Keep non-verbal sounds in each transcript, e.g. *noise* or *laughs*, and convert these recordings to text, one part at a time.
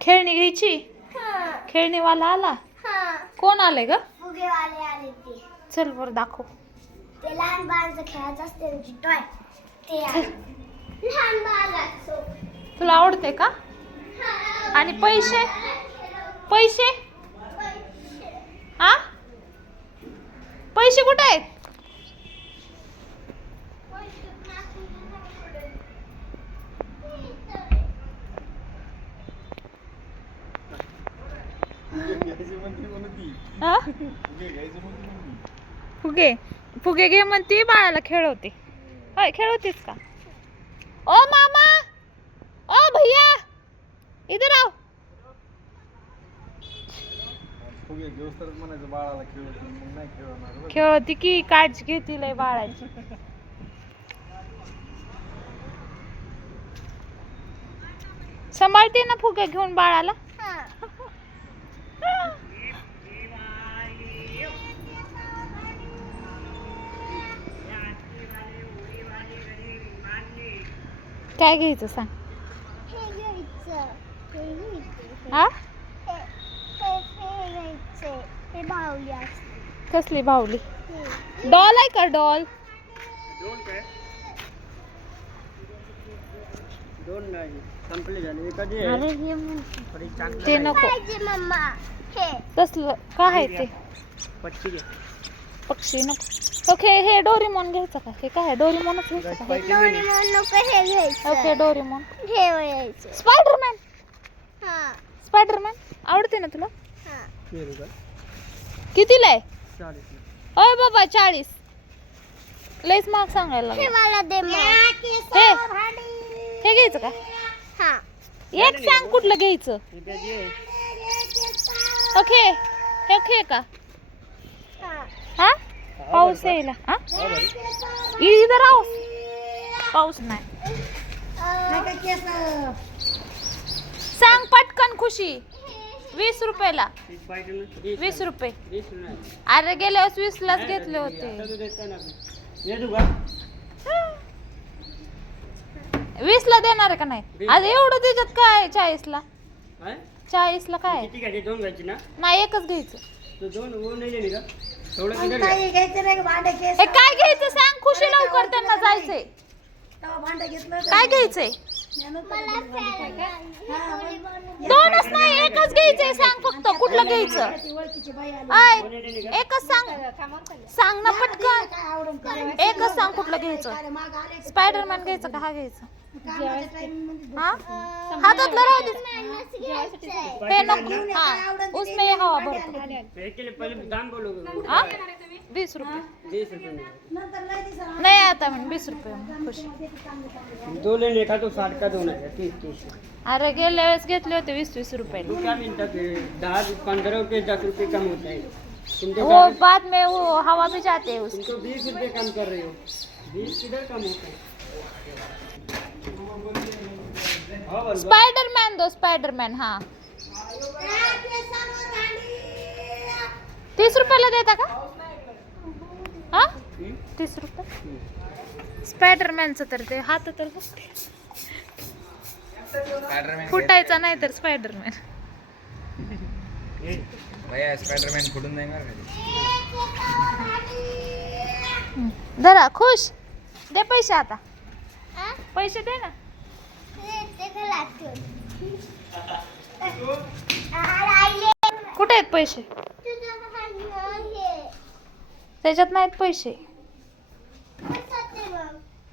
खेळणी घ्यायची? हा. खेळणीवाला आला? हा. कोण ग? आले ते. चल बरं दाखव. ते लहान बाळांचं खेळायचं असते त्यांची टॉय ते. लहान बाळाचं. तुला आवडते का? आणि पैसे? पैसे. हा? पैसे कुठे आहेत? फुगे फुगे? घे म्हणते बाळाला खेळवते. होय खेळवतेस का? ओ मामा! ओ भैया! इधर आओ म्हणायचं बाळाला खेळत मग नाही खेळणार बरं. खेळवते की काळजी घेतील लय बाळाची. *laughs* सांभाळते ना फुगे घेऊन बाळाला? काय घ्यायचं सांग. हे घ्यायचं हे घ्यायचं. हा? हे हे हे घ्यायचं. हे बाहुली असते. कसली बाहुली? हे. डॉल आहे का डॉल? दोन नाही संपले झाले एक कधी अरे हे म्हण- ते नको पाहिजे मम्मा। हे। तसलं काय आहे ते? पच्ची घे पक्षी नको ओके हे डोरीमोन घ्यायचं का हे काय आहे? डोरीमोनच घ्यायचं का हे? दोन्ही म्हणून नको हे घ्यायचं ओके डोरीमोन। हे घ्यायचं स्पायडरमॅन हा। स्पायडरमॅन आवडते ना तुला? हा। पेरू का कितीला आहे चाळीस अय बाबा चाळीस. लयच महाग सांगायला हे लागला मला दे मग. हे हे घ्यायचं का? हा. एक सांग कुठलं घ्यायचं. ओके हे ओके का? हा. पाऊस येईल हा? हा. इधर आओ पाऊस नाही. सांग पटकन खुशी. वीस रुपयाला? वीस रुपये. अरे गेल्या वेळेस वीस लाच घेतले होते तू देत नाही ना. ये तू का वीस ला देणार आहे का नाही? आज एवढं त्याच्यात काय चाळीस ला? काय? चाळीस ला काय? आहे? किती घ्यायची? दोन घ्यायची ना? नाही एकच घ्यायचं. तू दोन वो नाही गेली का? थोडं किती घ्या. हे काय घ्यायचं सांग? खुशी लवकर त्यांना जायचंय. काय घ्यायचंय? मला नाही एकच घ्यायचंय सांग फक्त कुठलं घ्यायचं? आय एकच सांग. सांग ना पटकन. एकच सांग कुठलं घ्यायचं? स्पायडरमॅन घ्यायचं का हा घ्यायचं? हा? हातातलं राहू दे. हे नको. हा उसमें ये हवा भरतो वीस रुपये। बीस रुपये में. नाही आता म्हण वीस रुपये खुशी। दो लेने का तो साठ का दोन है तीस तीस। अरे गेल्या वेळेस घेतले होते वीस वीस रुपये तू क्या दस पंद्रह रुपये दस रुपये कम होता है। तुम तो वो बाद में वो हवा भी जाते है तुम उसकी तो बीस रुपये कम कर रहे हो। बीस किधर कम होता है? हाँ बोल स्पायडरमॅन दो स्पायडरमॅन हा। तीस रुपयाला देता का? हा? तीस रुपये? स्पायडरमॅनचं तर ते हात तर फुटायचा नाही तर स्पायडरमॅन. स्पायडरमॅन फुटून जाणार धरा खुश. दे पैसे आता. पैसे दे ना. कुठे आहेत पैसे? त्याच्यात नाहीत पैसे.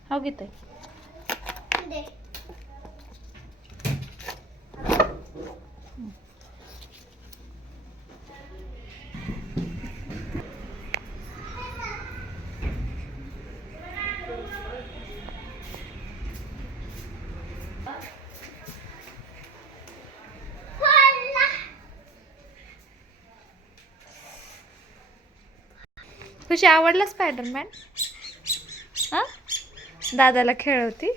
हो घेते खुशी आवडला स्पायडरमॅन? हा? दादाला खेळवती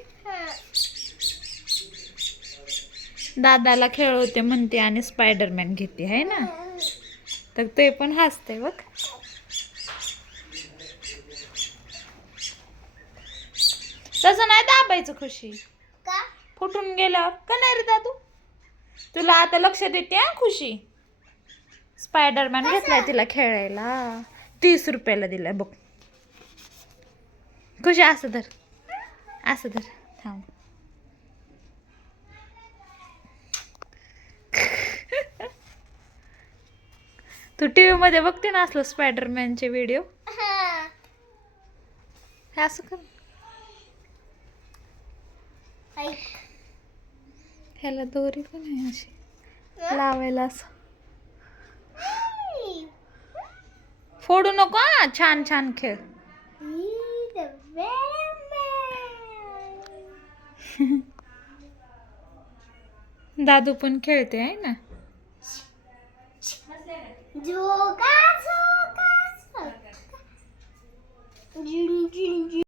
दादाला खेळवते म्हणते आणि स्पायडरमॅन घेते आहे ना? तर ते पण हसते बघ. तसं नाही दाबायचं खुशी. का? फुटून गेल्यावर का नाही रे दादू? तुला आता लक्ष देते खुशी. स्पायडरमॅन घेतलाय तिला खेळायला. तीस रुपयाला दिलाय बघ. खुशी असं धर. असं धर. थांब. तू टीव्ही मध्ये बघते ना असलं स्पायडरमॅनचे व्हिडिओ असं कर. ह्याला दोरी पण आहे अशी. लावायला असं. फोडू नको हा छान छान खेळ man. *laughs* दादू पण खेळते आहे ना झोका झोका झोका.